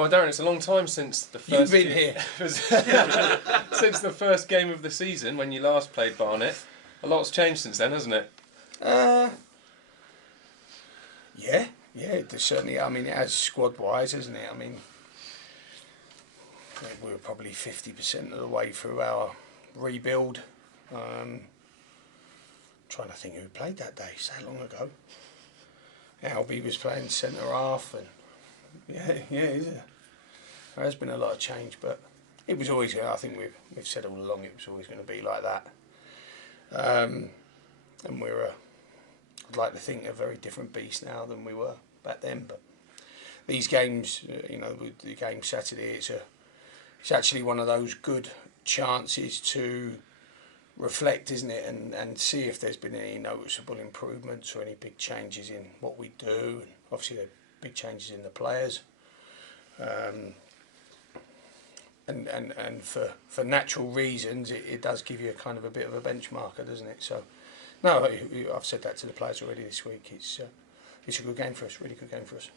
Well, Darren, it's a long time since the first. You've been here. Since the first game of the season when you last played Barnet. A lot's changed since then, hasn't it? Yeah, it certainly. I mean, it has squad-wise, hasn't it? I mean, I think we were probably 50% of the way through our rebuild. Trying to think who played that day. So long ago. Albie was playing centre half, and there has been a lot of change, but it was always. I think we've said all along it was always going to be like that. And we're, I'd like to think, a very different beast now than we were back then. But these games, with the game Saturday, it's actually one of those good chances to reflect, isn't it, and see if there's been any noticeable improvements or any big changes in what we do, and obviously there are big changes in the players, and for natural reasons it does give you a kind of a bit of a benchmarker, doesn't it? So no, I've said that to the players already this week. It's a good game for us, really good game for us.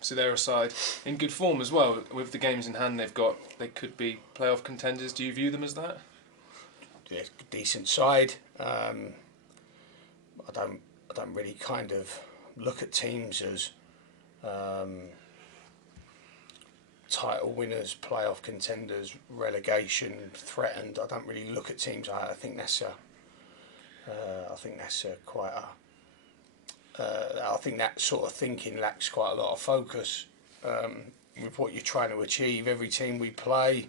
So they're a side in good form as well. With the games in hand they've got, they could be playoff contenders. Do you view them as that? Yeah, decent side. I don't really kind of look at teams as title winners, playoff contenders, relegation threatened. I don't really look at teams. I think that's quite a. I think that sort of thinking lacks quite a lot of focus with what you're trying to achieve. Every team we play,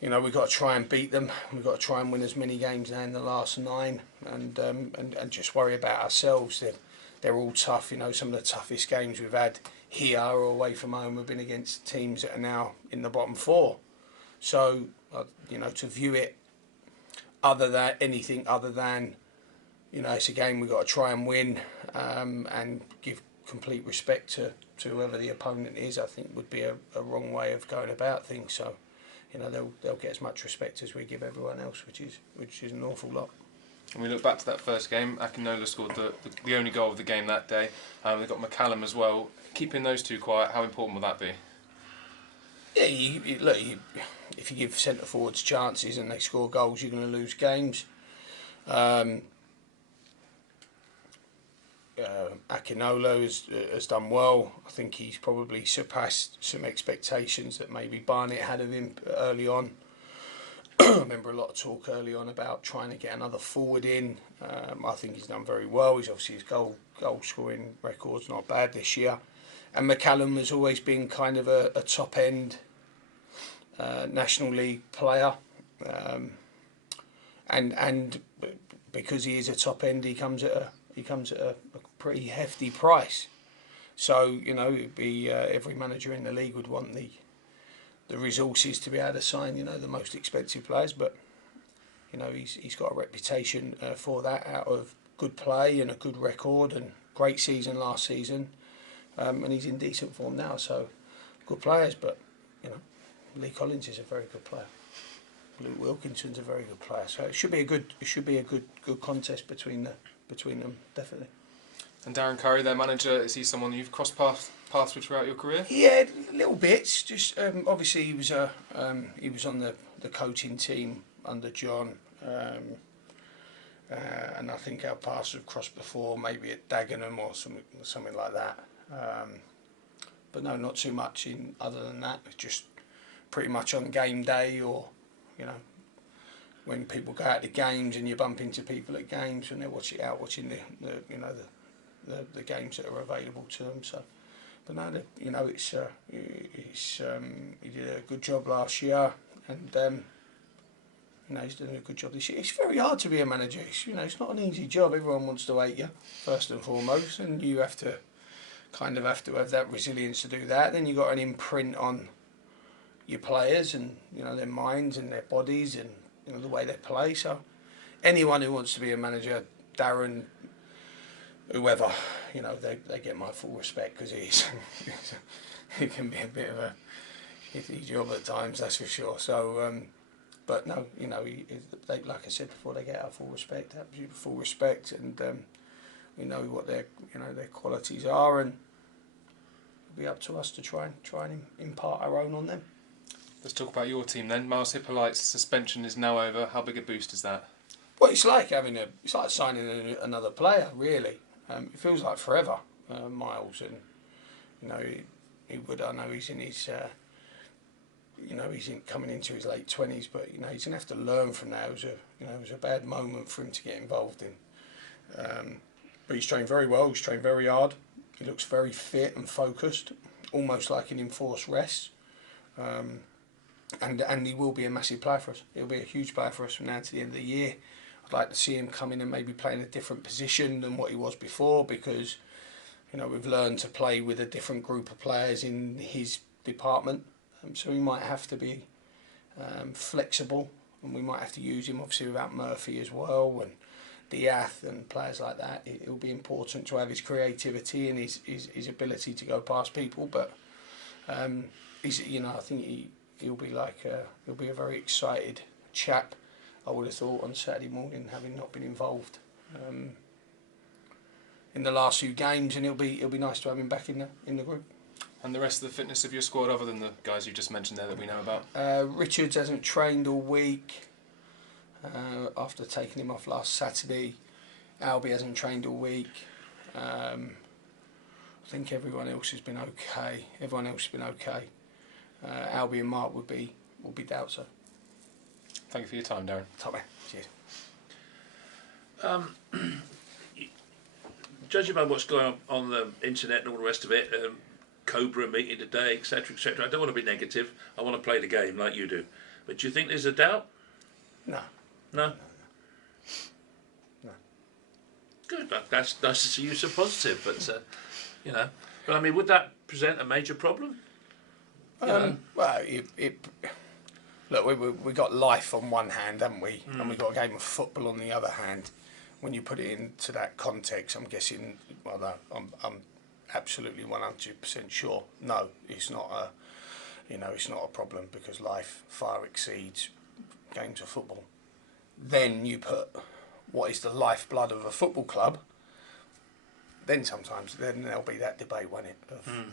we've got to try and beat them. We've got to try and win as many games now in the last 9, and just worry about ourselves. They're all tough. Some of the toughest games we've had here or away from home have been against teams that are now in the bottom 4. So, to view it anything other than, it's a game we've got to try and win, and give complete respect to whoever the opponent is, I think would be a wrong way of going about things. So, they'll get as much respect as we give everyone else, which is an awful lot. And we look back to that first game. Akinola scored the only goal of the game that day. They've got McCallum as well. Keeping those two quiet, how important will that be? Yeah, look, if you give centre forwards chances and they score goals, you're going to lose games. Akinola has done well. I think he's probably surpassed some expectations that maybe Barnet had of him early on. I remember a lot of talk early on about trying to get another forward in. I think he's done very well. His goal scoring record's not bad this year. And McCallum has always been kind of a top end National League player, and because he is a top end, he comes at a pretty hefty price. So it'd be every manager in the league would want the resources to be able to sign the most expensive players, but he's got a reputation for that, out of good play and a good record and great season last season, and he's in decent form now. So good players, but Lee Collins is a very good player. Luke Wilkinson's a very good player. So it should be a good contest between them, definitely. And Darren Curry, their manager, is he someone you've crossed paths with throughout your career? Yeah, little bits. Just obviously he was on the coaching team under John, and I think our paths have crossed before, maybe at Dagenham or something like that. But no, not too much other than that. Just pretty much on game day, or when people go out to games and you bump into people at games when they're watching the games that are available to them. So, but no, he did a good job last year, and he's doing a good job this year. It's very hard to be a manager. It's not an easy job. Everyone wants to hate you first and foremost, and you have to have that resilience to do that. Then you've got an imprint on your players and their minds and their bodies and the way they play. So anyone who wants to be a manager, Darren, whoever, they get my full respect, because it can be a bit of a iffy job at times, that's for sure. So, but no, they, like I said before, they get our full respect, absolute full respect, and we know what their qualities are, and be up to us to try and impart our own on them. Let's talk about your team then. Miles Hippolyte's suspension is now over. How big a boost is that? Well, it's like signing another player, really. It feels like forever, Miles, and he would. I know he's in his. Coming into his late 20s, but he's gonna have to learn from that. It was a bad moment for him to get involved in. But he's trained very well. He's trained very hard. He looks very fit and focused, almost like an enforced rest. And he will be a massive player for us. He'll be a huge player for us from now to the end of the year. I'd like to see him come in and maybe play in a different position than what he was before, because we've learned to play with a different group of players in his department. So he might have to be flexible, and we might have to use him obviously without Murphy as well, and Diath and players like that. It'll be important to have his creativity and his ability to go past people, but I think he'll be a very excited chap, I would have thought, on Saturday morning, having not been involved in the last few games, and it'll be nice to have him back in the group. And the rest of the fitness of your squad, other than the guys you just mentioned there that we know about? Richards hasn't trained all week after taking him off last Saturday. Albie hasn't trained all week. I think everyone else has been okay. Albie and Mark will be doubts. So. Thank you for your time, Darren. Top man. Cheers. Judging by what's going on the internet and all the rest of it, Cobra meeting today, etc., etc. I don't want to be negative. I want to play the game like you do. But do you think there's a doubt? No. No? Good. That's nice to see you so positive. But But I mean, would that present a major problem? Well, look, we got life on one hand, haven't we? And we got a game of football on the other hand. When you put it into that context, I'm guessing. Well, no, I'm absolutely 100% sure. No, it's not it's not a problem, because life far exceeds games of football. Then you put what is the lifeblood of a football club. Then there'll be that debate, won't it,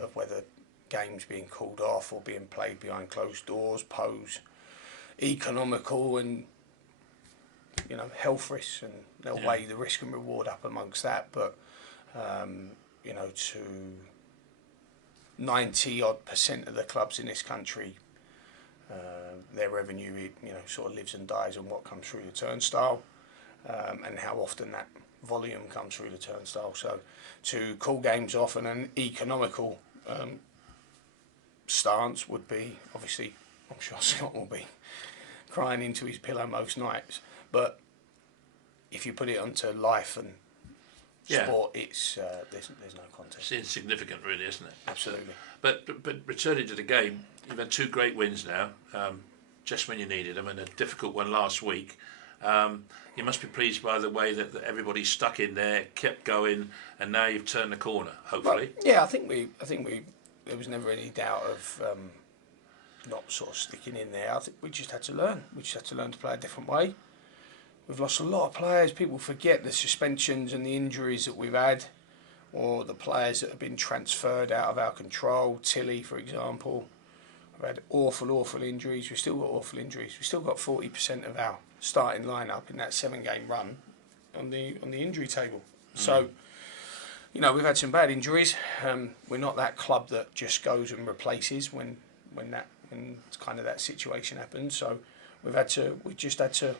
of whether games being called off or being played behind closed doors pose economical and health risks, and they'll weigh the risk and reward up amongst that. But to 90% of the clubs in this country, their revenue sort of lives and dies on what comes through the turnstile, and how often that volume comes through the turnstile. So to call games off on an economical stance would be, obviously, I'm sure Scott will be crying into his pillow most nights. But if you put it onto life and sport, it's there's no contest. It's insignificant, really, isn't it? Absolutely. But returning to the game, you've had 2 great wins now, just when you needed them, and a difficult one last week. You must be pleased by the way that everybody stuck in there, kept going, and now you've turned the corner, hopefully. Well, yeah, I think we there was never any doubt of not sort of sticking in there. I think we just had to learn. We just had to learn to play a different way. We've lost a lot of players. People forget the suspensions and the injuries that we've had, or the players that have been transferred out of our control. Tilly, for example. We've had awful injuries. We've still got awful injuries. We've still got 40% of our starting lineup in that 7-game run on the injury table. So, we've had some bad injuries. We're not that club that just goes and replaces when kind of that situation happens. So we just had to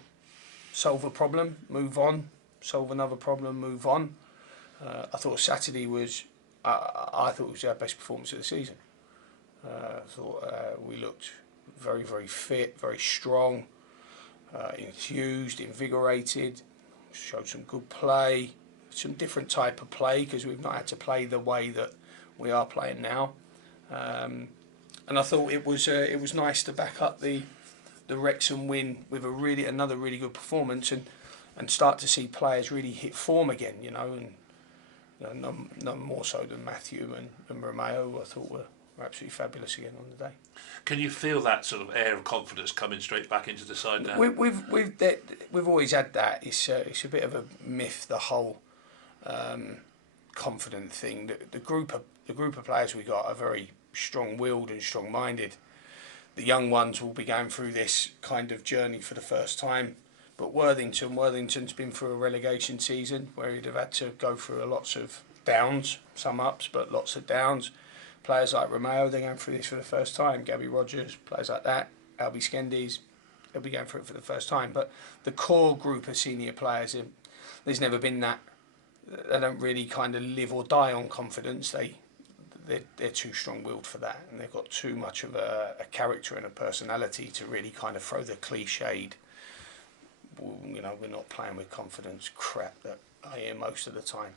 solve a problem, move on, solve another problem, move on. I thought Saturday was I thought it was our best performance of the season. I thought we looked very, very fit, very strong, enthused, invigorated, showed some good play, some different type of play, because we've not had to play the way that we are playing now. And I thought it was nice to back up the Wrexham win with another really good performance, and start to see players really hit form again, and none more so than Matthew and Romeo, who I thought were absolutely fabulous again on the day. Can you feel that sort of air of confidence coming straight back into the side now? We've always had that. It's a bit of a myth, the whole confident thing. The group of players we got are very strong-willed and strong-minded. The young ones will be going through this kind of journey for the first time. But Worthington's been through a relegation season where he'd have had to go through lots of downs, some ups, but lots of downs. Players like Romeo, they're going through this for the first time. Gabby Rogers, players like that. Albie Skendies, they'll be going through it for the first time. But the core group of senior players, there's never been that. They don't really kind of live or die on confidence. They're too strong-willed for that, and they've got too much of a character and a personality to really kind of throw the cliched, you know, we're not playing with confidence crap that I hear most of the time.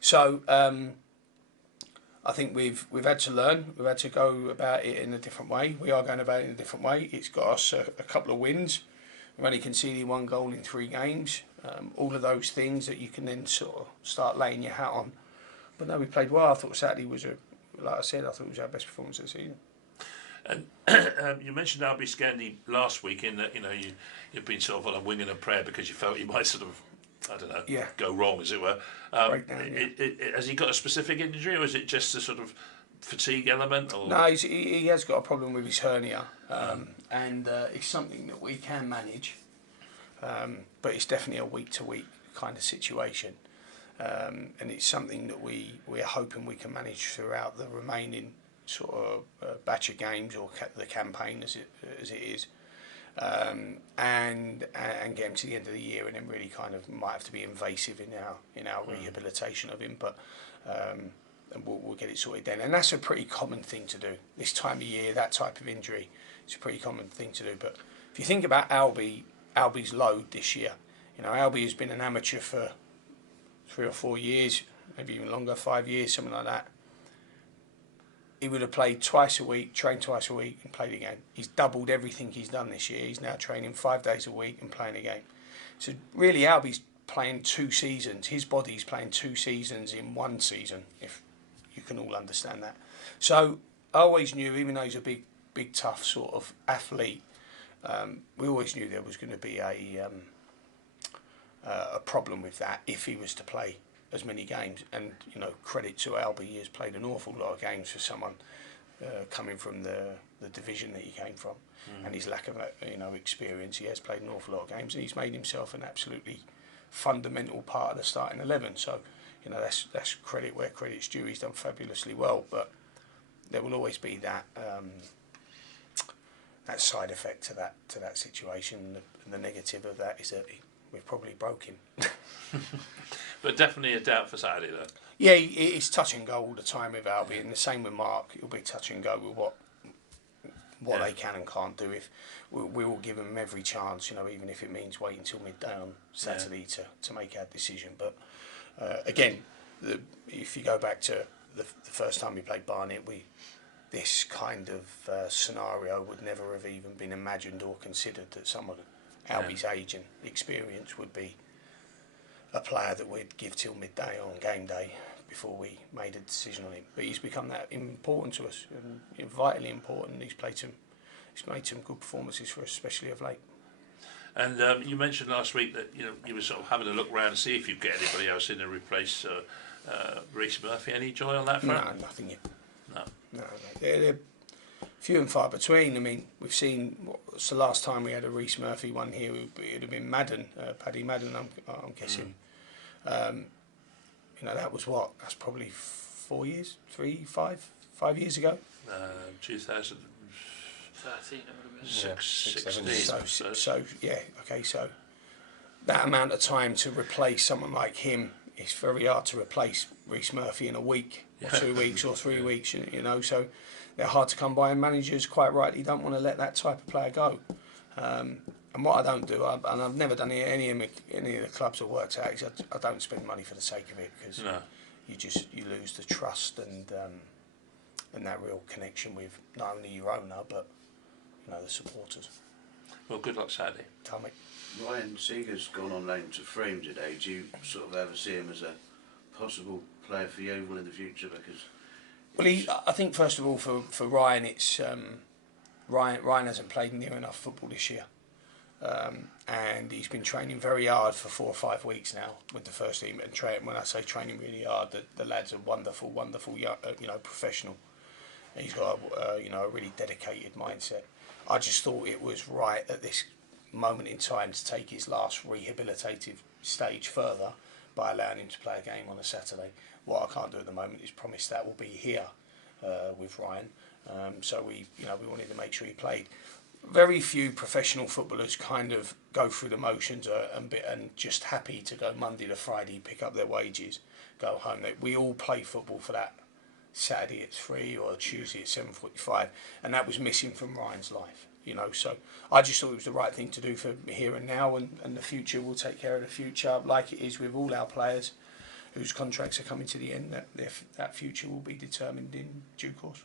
So I think we've had to learn. We've had to go about it in a different way. We are going about it in a different way. It's got us a couple of wins. We've only conceded 1 goal in 3 games. All of those things that you can then sort of start laying your hat on. But no, we played well. I thought Saturday was like I said, I thought it was our best performance of the season. And you mentioned Albie Scandy last week in that, you know, you've been sort of on a wing and a prayer because you felt you might sort of, I don't know, go wrong, as it were. Has he got a specific injury, or is it just a sort of fatigue element? Or? No, he has got a problem with his hernia, and it's something that we can manage, but it's definitely a week-to-week kind of situation. And it's something that we're hoping we can manage throughout the remaining sort of batch of games, or the campaign as it is, and get him to the end of the year, and then really kind of might have to be invasive in our rehabilitation of him, but and we'll get it sorted then. And that's a pretty common thing to do this time of year. That type of injury, it's a pretty common thing to do. But if you think about Albie's load this year, you know, Albie has been an amateur for 3 or 4 years, maybe even longer, 5 years, something like that. He would have played twice a week, trained twice a week, and played a game. He's doubled everything he's done this year. He's now training 5 days a week and playing a game. So really, Albie's playing 2 seasons. His body's playing 2 seasons in 1 season, if you can all understand that. So I always knew, even though he's a big, tough sort of athlete, we always knew there was going to be a problem with that if he was to play as many games. And you know, credit to Albie, he has played an awful lot of games for someone coming from the division that he came from, and his lack of experience. He has played an awful lot of games, and he's made himself an absolutely fundamental part of the starting 11. So you know, that's credit where credit's due. He's done fabulously well, but there will always be that that side effect to that situation. And the negative of that is that we've probably broke him. But definitely a doubt for Saturday, though. Yeah, it's touch and go all the time with Albie, and the same with Mark. It'll be touch and go with what they can and can't do. If we will give them every chance, you know, even if it means waiting until midday on Saturday to make our decision. But again, if you go back to the first time we played Barnet, this kind of scenario would never have even been imagined or considered, that someone Albie's age and experience would be a player that we'd give till midday on game day before we made a decision on him. But he's become that important to us, and vitally important. He's made some good performances for us, especially of late. And you mentioned last week that you were sort of having a look around to see if you'd get anybody else in to replace Reece Murphy. Any joy on that front? No, nothing yet. No. They're few and far between. I mean, we've seen what's the last time we had a Reece Murphy one here? It would have been Madden, Paddy Madden, I'm guessing. That was what? That's probably 4 years, 5 years ago. 2013, it would have been 16. So that amount of time to replace someone like him, it's very hard to replace Reece Murphy in a week, or 2 weeks, or 3 weeks. So they're hard to come by, and managers quite rightly don't want to let that type of player go. And what I don't do, and I've never done it at any of the clubs I've worked at, is I don't spend money for the sake of it, because you lose the trust and that real connection with not only your owner but the supporters. Well, good luck Saturday. Tommy. Ryan Seeger's gone on loan to Frame today. Do you sort of ever see him as a possible player for Yeovil in the future? Because I think first of all for Ryan, it's Ryan hasn't played near enough football this year. And he's been training very hard for 4 or 5 weeks now with the first team. And when I say training really hard, the lad's a wonderful, professional. He's got a really dedicated mindset. I just thought it was right at this moment in time to take his last rehabilitative stage further by allowing him to play a game on a Saturday. What I can't do at the moment is promise that will be here with Ryan. So we wanted to make sure he played. Very few professional footballers kind of go through the motions and just happy to go Monday to Friday, pick up their wages, go home. We all play football for that Saturday at 3 or Tuesday at 7:45, and that was missing from Ryan's life. So I just thought it was the right thing to do for here and now, and the future will take care of the future, like it is with all our players whose contracts are coming to the end. That future will be determined in due course.